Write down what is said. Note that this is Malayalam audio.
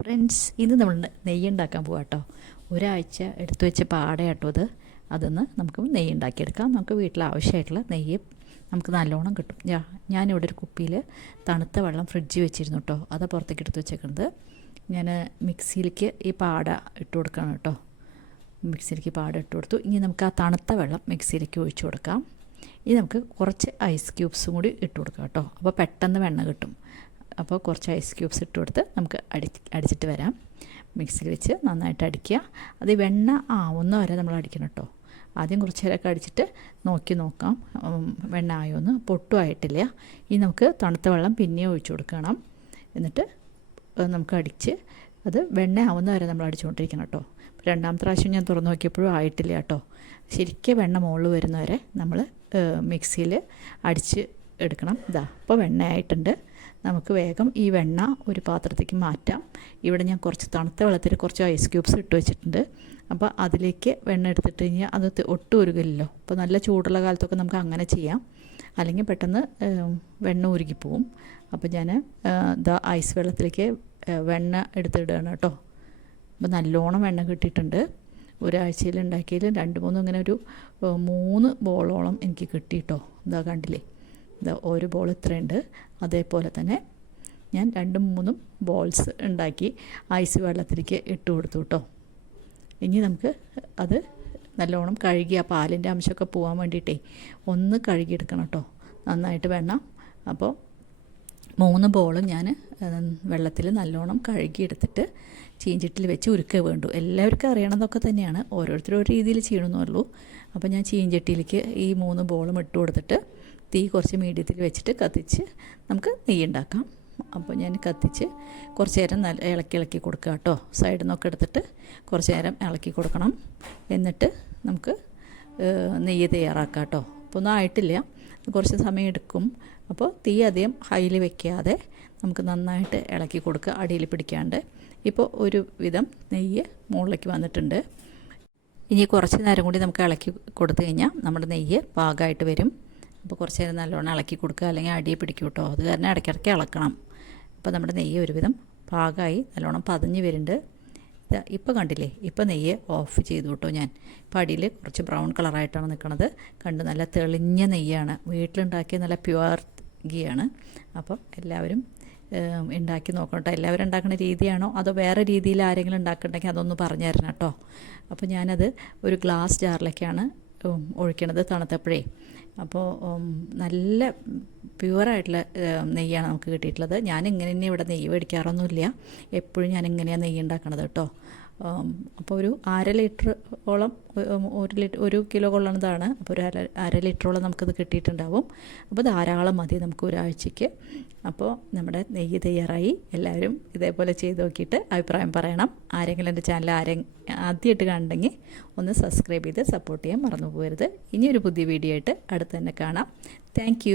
ഫ്രണ്ട്സ് ഇന്ന് നമ്മൾ നെയ്യ് ഉണ്ടാക്കാൻ പോകാം കേട്ടോ ഒരാഴ്ച എടുത്തു വെച്ച പാടയാട്ടോ അത് അതൊന്ന് നമുക്ക് നെയ്യ് ഉണ്ടാക്കിയെടുക്കാം നമുക്ക് വീട്ടിൽ ആവശ്യമായിട്ടുള്ള നെയ്യ് നമുക്ക് നല്ലോണം കിട്ടും. ഞാ ഞാനിവിടെ ഒരു കുപ്പിയിൽ തണുത്ത വെള്ളം ഫ്രിഡ്ജിൽ വെച്ചിരുന്നു കേട്ടോ അത് പുറത്തേക്ക് എടുത്ത് വെച്ചേക്കുന്നത് ഞാൻ മിക്സിയിലേക്ക് ഈ പാട ഇട്ട് കൊടുക്കണം കേട്ടോ മിക്സിയിലേക്ക് പാട ഇട്ട് കൊടുത്തു. ഇനി നമുക്ക് ആ തണുത്ത വെള്ളം മിക്സിയിലേക്ക് ഒഴിച്ചു കൊടുക്കാം. ഇനി നമുക്ക് കുറച്ച് ഐസ് ക്യൂബ്സും കൂടി ഇട്ട് കൊടുക്കാം കേട്ടോ അപ്പോൾ പെട്ടെന്ന് വെണ്ണ കിട്ടും. അപ്പോൾ കുറച്ച് ഐസ് ക്യൂബ്സ് ഇട്ട് കൊടുത്ത് നമുക്ക് അടി അടിച്ചിട്ട് വരാം. മിക്സിയിൽ വെച്ച് നന്നായിട്ട് അടിക്കുക. അത് വെണ്ണ ആ ആവുന്ന വരെ നമ്മൾ അടിക്കണം കേട്ടോ. ആദ്യം കുറച്ച് നേരമൊക്കെ അടിച്ചിട്ട് നോക്കി നോക്കാം. വെണ്ണ ആയോന്ന് പൊട്ടും ആയിട്ടില്ല. ഇനി നമുക്ക് തണുത്ത വെള്ളം പിന്നെയും ഒഴിച്ചു കൊടുക്കണം. എന്നിട്ട് നമുക്ക് അടിച്ച് അത് വെണ്ണ ആവുന്ന വരെ നമ്മൾ അടിച്ചുകൊണ്ടിരിക്കണം കേട്ടോ. രണ്ടാമത്തെ പ്രാവശ്യം ഞാൻ തുറന്നു നോക്കിയപ്പോഴും ആയിട്ടില്ല കേട്ടോ. ശരിക്കും വെണ്ണ മുകളിൽ വരുന്നവരെ നമ്മൾ മിക്സിയിൽ അടിച്ച് എടുക്കണം. ഇതാ അപ്പോൾ വെണ്ണ ആയിട്ടുണ്ട്. നമുക്ക് വേഗം ഈ വെണ്ണ ഒരു പാത്രത്തേക്ക് മാറ്റാം. ഇവിടെ ഞാൻ കുറച്ച് തണുത്ത വെള്ളത്തിൽ കുറച്ച് ഐസ് ക്യൂബ്സ് ഇട്ട് വെച്ചിട്ടുണ്ട്. അപ്പോൾ അതിലേക്ക് വെണ്ണ എടുത്തിട്ട് കഴിഞ്ഞാൽ അത് ഒട്ടും ഉരുകില്ലല്ലോ. അപ്പോൾ നല്ല ചൂടുള്ള കാലത്തൊക്കെ നമുക്ക് അങ്ങനെ ചെയ്യാം. അല്ലെങ്കിൽ പെട്ടെന്ന് വെണ്ണ ഉരുകിപ്പോവും. അപ്പോൾ ഞാൻ ഇതാ ഐസ് വെള്ളത്തിലേക്ക് വെണ്ണ എടുത്തിടുകയാണ് കേട്ടോ. അപ്പോൾ നല്ലോണം വെണ്ണ കിട്ടിയിട്ടുണ്ട്. ഒരാഴ്ചയിൽ ഉണ്ടാക്കിയതിൽ രണ്ട് മൂന്ന് ഇങ്ങനെ ഒരു മൂന്ന് ബോളോളം എനിക്ക് കിട്ടി കേട്ടോ. ഇതാ കണ്ടില്ലേ? ഒരു ബോൾ ഇത്രയുണ്ട്. അതേപോലെ തന്നെ ഞാൻ രണ്ടും മൂന്നും ബോൾസ് ഉണ്ടാക്കി ഐസ് വെള്ളത്തിലേക്ക് ഇട്ട് കൊടുത്തു കേട്ടോ. ഇനി നമുക്ക് അത് നല്ലോണം കഴുകി ആ പാലിന്റെ അംശമൊക്കെ പോകാൻ വേണ്ടിയിട്ടേ ഒന്ന് കഴുകിയെടുക്കണം കേട്ടോ. നന്നായിട്ട് വേണം. അപ്പോൾ മൂന്ന് ബോളും ഞാൻ വെള്ളത്തിൽ നല്ലോണം കഴുകിയെടുത്തിട്ട് ചീഞ്ചട്ടിൽ വെച്ച് ഉരുക്കുക വേണ്ടു. എല്ലാവർക്കും അറിയണതൊക്കെ തന്നെയാണ്. ഓരോരുത്തരും ഒരു രീതിയിൽ ചെയ്യണമെന്നുള്ളൂ. അപ്പോൾ ഞാൻ ചീഞ്ചട്ടിയിലേക്ക് ഈ മൂന്ന് ബോളും ഇട്ട് കൊടുത്തിട്ട് തീ കുറച്ച് മീഡിയത്തിൽ വെച്ചിട്ട് കത്തിച്ച് നമുക്ക് നെയ്യ് ഉണ്ടാക്കാം അപ്പോൾ ഞാൻ കത്തിച്ച് കുറച്ച് നേരം നല്ല ഇളക്കി ഇളക്കി കൊടുക്കുക കേട്ടോ. സൈഡിൽ നിന്നൊക്കെ എടുത്തിട്ട് കുറച്ച് നേരം ഇളക്കി കൊടുക്കണം. എന്നിട്ട് നമുക്ക് നെയ്യ് തയ്യാറാക്കാം കേട്ടോ. അപ്പോൾ ഒന്നും ആയിട്ടില്ല. കുറച്ച് സമയം എടുക്കും. അപ്പോൾ തീ അധികം ഹൈയിൽ വെക്കാതെ നമുക്ക് നന്നായിട്ട് ഇളക്കി കൊടുക്കുക അടിയിൽ പിടിക്കാണ്ട്. ഇപ്പോൾ ഒരു വിധം നെയ്യ് മുകളിലേക്ക് വന്നിട്ടുണ്ട്. ഇനി കുറച്ച് നേരം കൂടി നമുക്ക് ഇളക്കി കൊടുത്തു കഴിഞ്ഞാൽ നമ്മുടെ നെയ്യ് പാകമായിട്ട് വരും. അപ്പോൾ കുറച്ച് നേരം നല്ലോണം ഇളക്കി കൊടുക്കുക അല്ലെങ്കിൽ അടിയെ പിടിക്കും കേട്ടോ. അത് കാരണം ഇടയ്ക്കിടയ്ക്ക് ഇളക്കണം. അപ്പോൾ നമ്മുടെ നെയ്യ് ഒരുവിധം പാകമായി നല്ലോണം പതഞ്ഞ് വരുന്നുണ്ട്. ഇപ്പോൾ കണ്ടില്ലേ? ഇപ്പോൾ നെയ്യ് ഓഫ് ചെയ്തു കേട്ടോ ഞാൻ. ഇപ്പോൾ അടിയിൽ കുറച്ച് ബ്രൗൺ കളറായിട്ടാണ് നിൽക്കുന്നത് കണ്ട് നല്ല തെളിഞ്ഞ നെയ്യാണ്. വീട്ടിലുണ്ടാക്കിയ നല്ല പ്യുവർ ഗീയാണ് അപ്പോൾ എല്ലാവരും ഉണ്ടാക്കി നോക്കണം കേട്ടോ. എല്ലാവരും ഉണ്ടാക്കുന്ന രീതിയാണോ? അതോ വേറെ രീതിയിൽ ആരെങ്കിലും ഉണ്ടാക്കുന്നുണ്ടെങ്കിൽ അതൊന്ന് പറഞ്ഞു തരണം കേട്ടോ. അപ്പോൾ ഞാനത് ഒരു ഗ്ലാസ് ജാറിലേക്കാണ് ഉം, ഒഴിക്കണത് തണുത്തപ്പോഴേ. അപ്പോൾ നല്ല പ്യുവറായിട്ടുള്ള നെയ്യാണ് നമുക്ക് കിട്ടിയിട്ടുള്ളത്. ഞാൻ ഇങ്ങനെ തന്നെ ഇവിടെ നെയ്യ് മേടിക്കാറൊന്നുമില്ല. എപ്പോഴും ഞാൻ ഇങ്ങനെയാണ് നെയ്യ് ഉണ്ടാക്കണത് കേട്ടോ. അപ്പോൾ ഒരു അര ലിറ്ററോളം ഓളം ഒരു ലിറ്റർ ഒരു കിലോ കൊള്ളണതാണ്. അപ്പോൾ ഒരു അര അര ലിറ്ററോളം നമുക്കത് കിട്ടിയിട്ടുണ്ടാവും. അപ്പോൾ ധാരാളം മതി നമുക്ക് ഒരാഴ്ചയ്ക്ക്. അപ്പോൾ നമ്മുടെ നെയ്യ് തയ്യാറായി. എല്ലാവരും ഇതേപോലെ ചെയ്ത് നോക്കിയിട്ട് അഭിപ്രായം പറയണം. ആരെങ്കിലും എന്റെ ചാനൽ ആരെ ആദ്യമായിട്ട് കണ്ടെങ്കിൽ ഒന്ന് സബ്സ്ക്രൈബ് ചെയ്ത് സപ്പോർട്ട് ചെയ്യാൻ മറന്നു പോകരുത്. ഇനിയൊരു പുതിയ വീഡിയോ ആയിട്ട് അടുത്ത് തന്നെ കാണാം. താങ്ക്